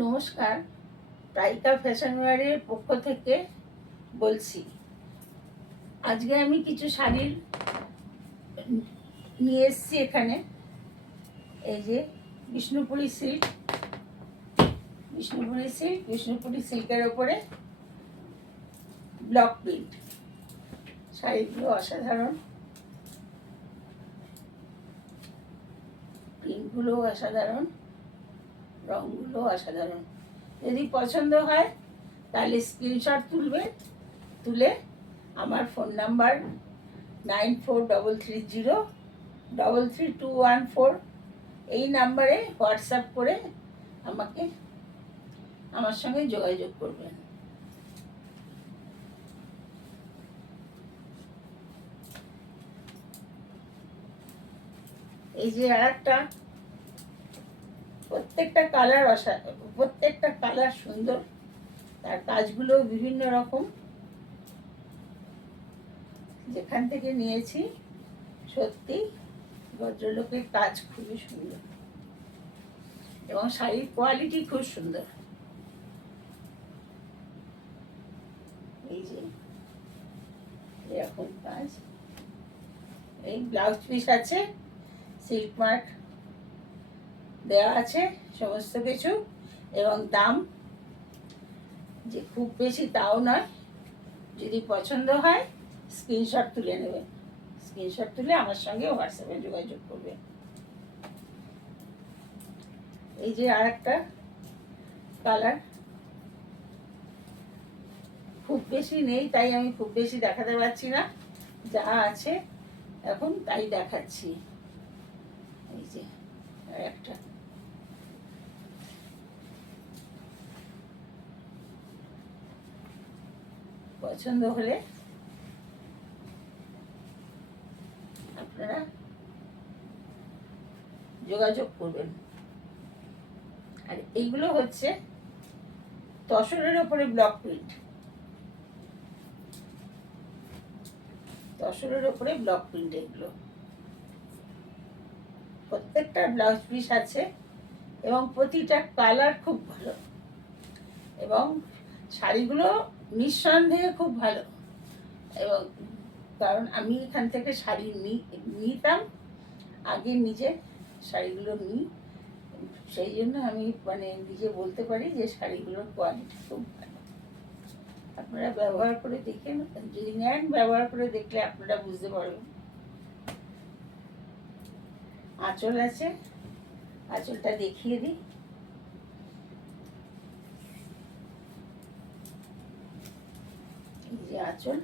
নমস্কার, প্রাইকা ফ্যাশন ওয়্যারের পক্ষ থেকে বলছি। আজকে আমি কিছু শাড়ির নিয়ে এসেছি এখানে। এই যে বিষ্ণুপুরি সিল্ক, বিষ্ণুপুরি সিল্কের ওপরে ব্লক প্রিন্ট। শাড়িগুলো অসাধারণ, প্রিন্টগুলো অসাধারণ, রঙগুলো অসাধারণ। যদি পছন্দ হয় তাহলে স্ক্রিনশট তুলে আমার ফোন নাম্বার 9433033214 এই নাম্বারে হোয়াটসঅ্যাপ করে আমার সঙ্গে যোগাযোগ করবেন। এই যে আরেকটা, প্রত্যেকটা কালার সুন্দর, তার কাজগুলো বিভিন্ন রকম। যেখান থেকে নিয়েছি সত্যি ভদ্রলোকের কাজ খুবই সুন্দর এবং শাড়ির কোয়ালিটি খুব সুন্দর। এই যে এরকম কাজ, এই ব্লাউজ পিস আছে, সিল্ক মার্ক দেওয়া আছে সমস্ত কিছু, এবং দাম যে খুব বেশি তাও নয়। যদি পছন্দ হয় স্ক্রিনশট তুলে নেবেন, স্ক্রিনশট তুলে আমার সঙ্গে হোয়াটসঅ্যাপে যোগাযোগ করবেন। এই যে আরেকটা কালার, খুব বেশি নেই তাই আমি খুব বেশি দেখাতে পারছি না, যা আছে এখন তাই দেখাচ্ছি। এই যে একটা, পছন্দ হলে আপনারা যোগাযোগ করবেন। আর এইগুলো হচ্ছে তসরের ওপরে ব্লক প্রিন্ট, তসরের ওপরে ব্লক প্রিন্ট। এগুলো প্রত্যেকটা ব্লাউজ পিস আছে এবং প্রতিটা কালার খুব ভালো, এবং শাড়িগুলো নিঃসন্দেহে খুব ভালো। এবং কারণ আমি এখান থেকে শাড়ি নিতাম, আগে নিজে শাড়িগুলো নিই, সেই জন্য আমি নিজে বলতে পারি যে শাড়িগুলোর কোয়ালিটি খুব ভালো। আপনারা ব্যবহার করে দেখেন, যদি নেন ব্যবহার করে দেখলে আপনারা বুঝতে পারবেন। আঁচল আছে, আঁচলটা দেখিয়ে দিই। এই যে আঁচল,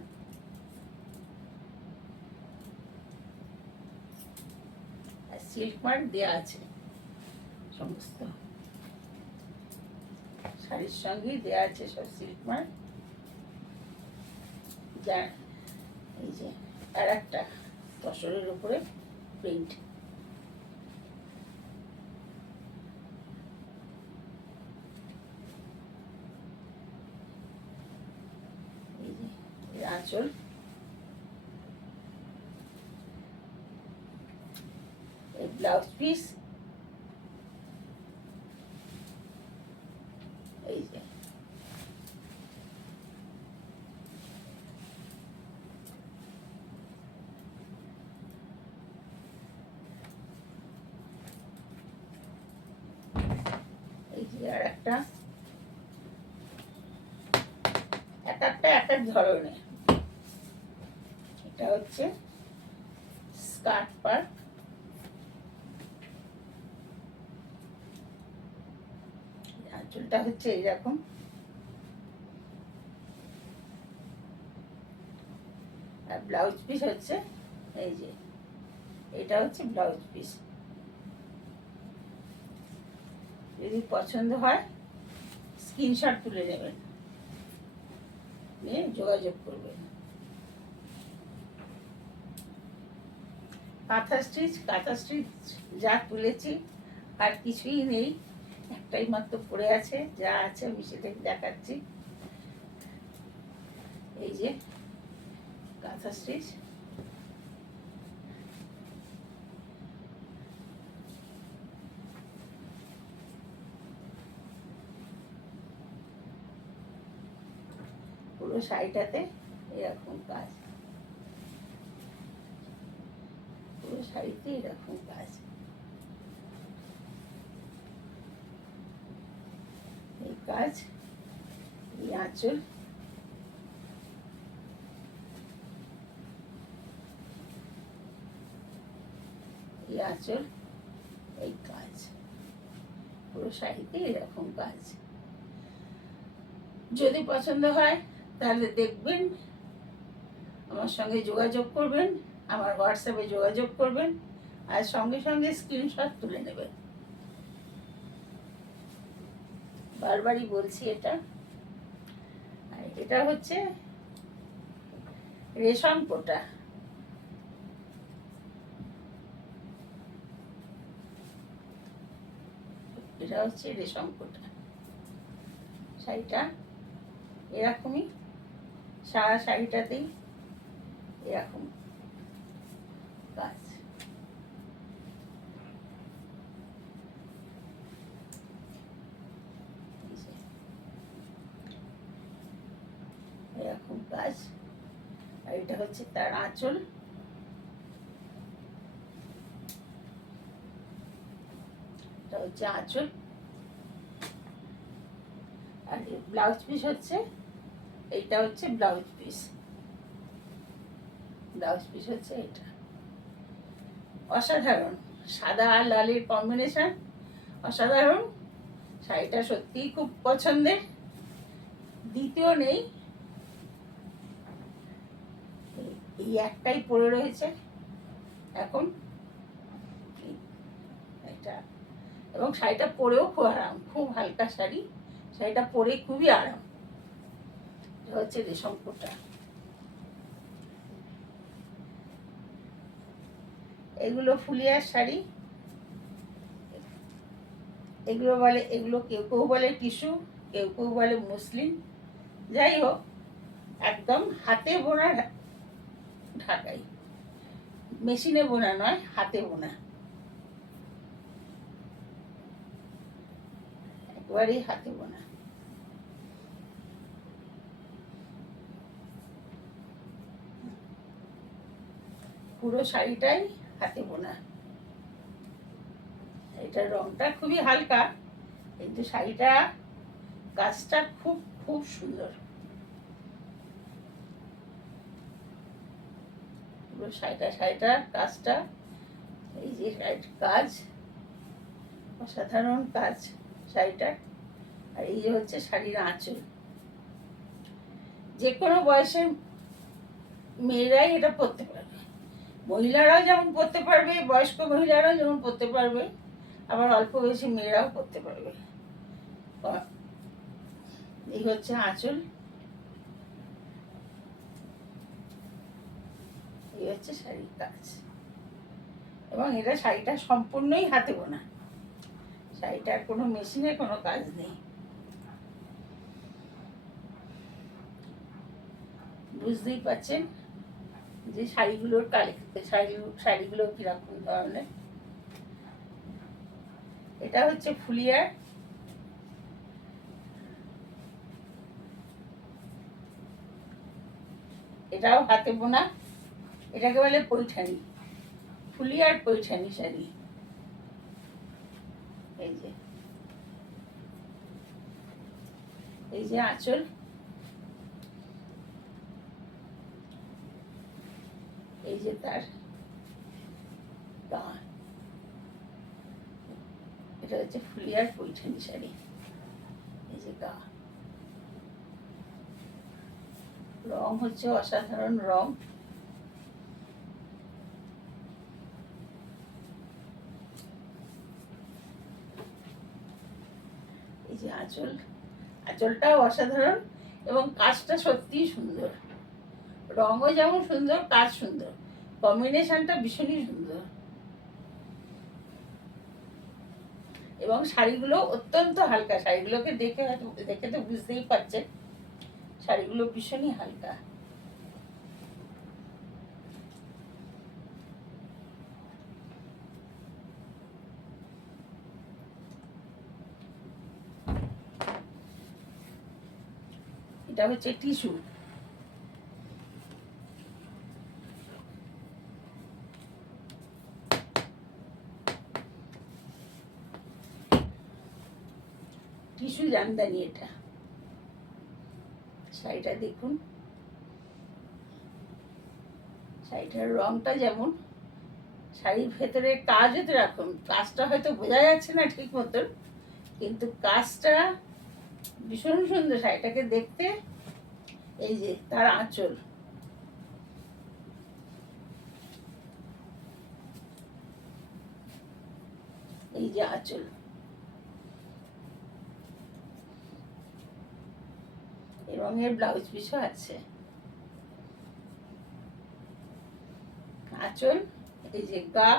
আর সিল্ক মার্ক দেওয়া আছে সমস্ত শাড়ির সঙ্গেই দেওয়া আছে সব সিল্ক মার্ক। যা এই যে আর একটা তসরের উপরে প্রিন্ট, এই যে আঁচল, এই ব্লাউজ পিস, এই যে আর একটা, এক একটা এক এক ধরনের। এটা হচ্ছে স্কার্ট পার্ট, আঁচলটা হচ্ছে এইরকম, আর ব্লাউজ পিস হচ্ছে এই যে, এটা হচ্ছে ব্লাউজ পিস। যদি পছন্দ হয় স্ক্রিনশট তুলে নেবেন, নিয়ে যোগাযোগ করবেন। কাঁথা স্টিচ যা তুলেছি আর কিছুই নেই, একটাই মাত্র পড়ে আছে, যা আছে আমি সেটাই দেখাচ্ছি। এই যে কাঁথা স্টিচ, পুরো শাড়িটাতে এরকম কাজ, পুরো শাড়িতে এরকম কাজ। এই কাজ, এই আঁচল, এই আঁচল, এই কাজ, পুরো শাড়িতে এরকম কাজ। যদি পছন্দ হয় তাহলে দেখবেন, আমার সঙ্গে যোগাযোগ করবেন, আমার হোয়াটসঅ্যাপে যোগাযোগ করবেন, আর সঙ্গে সঙ্গে স্ক্রিনশট তুলে নেবেন। বারবারই বলছি এটা। আর এটা হচ্ছে রেশম কোটা। এটা হচ্ছে রেশম কোটা। শাড়িটা এরকমই, সারা শাড়িটাতেই এরকম কাজ। এরকম কাজ। আর এটা হচ্ছে তার আঁচল, এটা হচ্ছে আঁচল। আর ব্লাউজ পিস হচ্ছে, এইটা হচ্ছে ব্লাউজ পিস। ব্লাউজ পিস হচ্ছে এটা। অসাধারণ, সাদা আর লালের কম্বিনেশন অসাধারণ। শাড়িটা সত্যিই খুব পছন্দের, দ্বিতীয় নেই। এই একটাই পরে রয়েছে এখন এটা। এবং শাড়িটা পরেও খুব আরাম, খুব হালকা শাড়ি, শাড়িটা পরে খুবই আরাম। এটা হচ্ছে রেশম কোটা। এগুলো ফুলিয়ার শাড়ি, এগুলো বলে, এগুলো কেউ কেউ বলে টিস্যু, কেউ কেউ বলে মুসলিম। যাই হোক, একদম হাতে বোনা ঢাকাই, মেশিনে বোনা নয়, হাতে বোনা, একবারেই হাতে বোনা। পুরো শাড়িটাই হাতে বোনা। এটার রংটা খুবই হালকা, কিন্তু শাড়িটা কাজটা খুব খুব সুন্দর। পুরো শাড়িটার কাজটা, এই যে শাড়ির কাজ, অসাধারণ কাজ শাড়িটার। আর এই যে হচ্ছে শাড়ির আঁচল। যে কোনো বয়সের মেয়েরাই এটা পরতে পারবে, মহিলারাও যেমন পরতে পারবে, বয়স্ক মহিলারাও যেমন পরতে পারবে, আবার অল্প বয়সী মেয়েরাও পরতে পারবে। এই হচ্ছে আঁচল, এই হচ্ছে শাড়ির কাজ। এবং এটা শাড়িটা সম্পূর্ণই হাতে বোনা, শাড়িটার কোনো মেশিনের কোনো কাজ নেই। বুঝতেই পারছেন যে শাড়িগুলোর শাড়িগুলো কিরকম ধরনের। এটা হচ্ছে ফুলিয়ার, এটাও হাতে বোনা। এটাকে বলে পৈঠানি, ফুলিয়ার পৈঠানি শাড়ি। এই যে, এই যে আঁচল, এই যে তার গা। এটা হচ্ছে ফুলিয়ার পৈঠানি শাড়ি। এই যে গা, রং হচ্ছে অসাধারণ রং। এই যে আঁচল, আঁচলটাও অসাধারণ এবং কাজটা সত্যিই সুন্দর। রঙও যেমন সুন্দর, কাজ সুন্দর, কম্বিনেশনটা ভীষণই সুন্দর। এবং শাড়িগুলো অত্যন্ত হালকা, শাড়িগুলোকে দেখে দেখে তো বুঝতেই পারছেন শাড়িগুলো ভীষণই হালকা। এটা হচ্ছে টিস্যু, টিস্যু জামদানি এটা। শাড়িটা দেখুন, শাড়িটার রংটা যেমন, শাড়ির ভেতরে কাজও তো রাখুন, কাজটা হয়তো বোঝা যাচ্ছে না ঠিক মতন, কিন্তু কাজটা ভীষণ সুন্দর শাড়িটাকে দেখতে। এই যে তার আঁচল, এই যে আঁচল, এবং এর ব্লাউজ পিসও আছে। আঁচল, এই যে গা।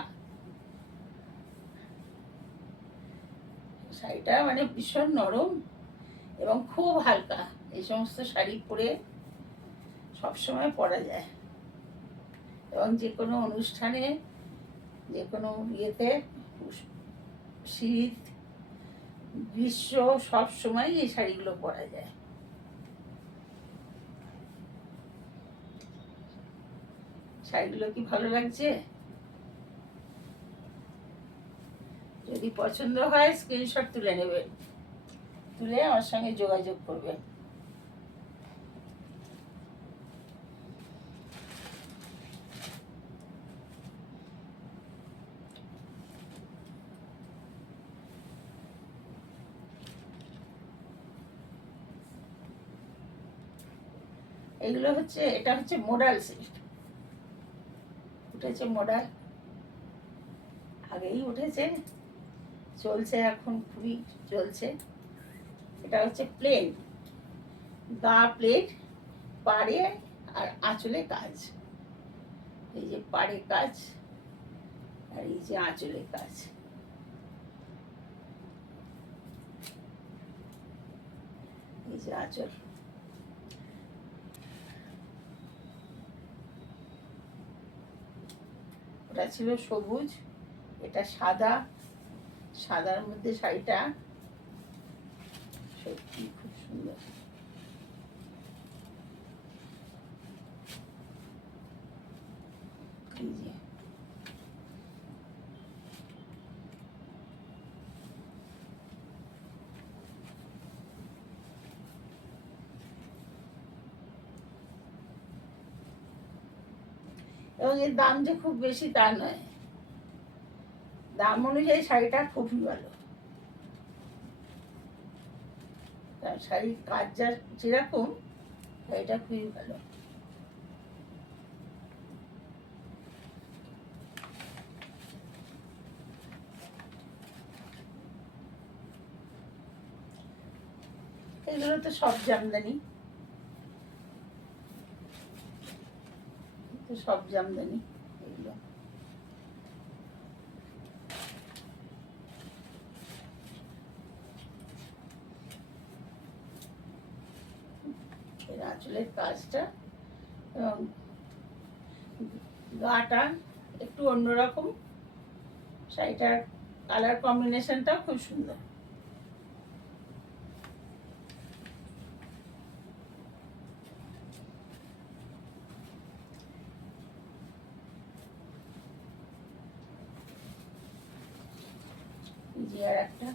শাড়িটা মানে ভীষণ নরম এবং খুব হালকা। এই সমস্ত শাড়ি পরে সবসময় পরা যায়, এবং যে কোনো অনুষ্ঠানে, যে কোনো ইয়েতে, শীত গ্রীষ্ম সব সময় এই শাড়িগুলো পরা যায়। শাড়িগুলো কি ভালো লাগছে? যদি পছন্দ হয় স্ক্রিনশট তুলে নেবেন, তুলে আমার সঙ্গে যোগাযোগ করবেন। এগুলো হচ্ছে, এটা হচ্ছে মোডাল সিল্ক, উঠেছে মোডাল, আগেই উঠেছে, চলছে এখন, খুবই চলছে। এটা হচ্ছে প্লেন, গা প্লেন, পাড়ে আর আঁচলে কাজ। এই যে পাড়ে কাজ, আর এই যে আঁচলে কাজ। এই যে আঁচল, ওটা ছিল সবুজ, এটা সাদা, সাদার মধ্যে শাড়িটা সত্যি খুব সুন্দর। এই যে এবং এর দাম যে খুব বেশি তা নয়, দাম অনুযায়ী শাড়িটা খুবই ভালো। তার শাড়ির কাজ যা যেরকম, শাড়িটা খুবই ভালো। এগুলো তো সব জামদানি, সব জামদানি এগুলো। এর আঁচলের কাজটা এবং গাটা একটু অন্যরকম, শাড়িটার কালার কম্বিনেশনটাও খুব সুন্দর। জি আর একটা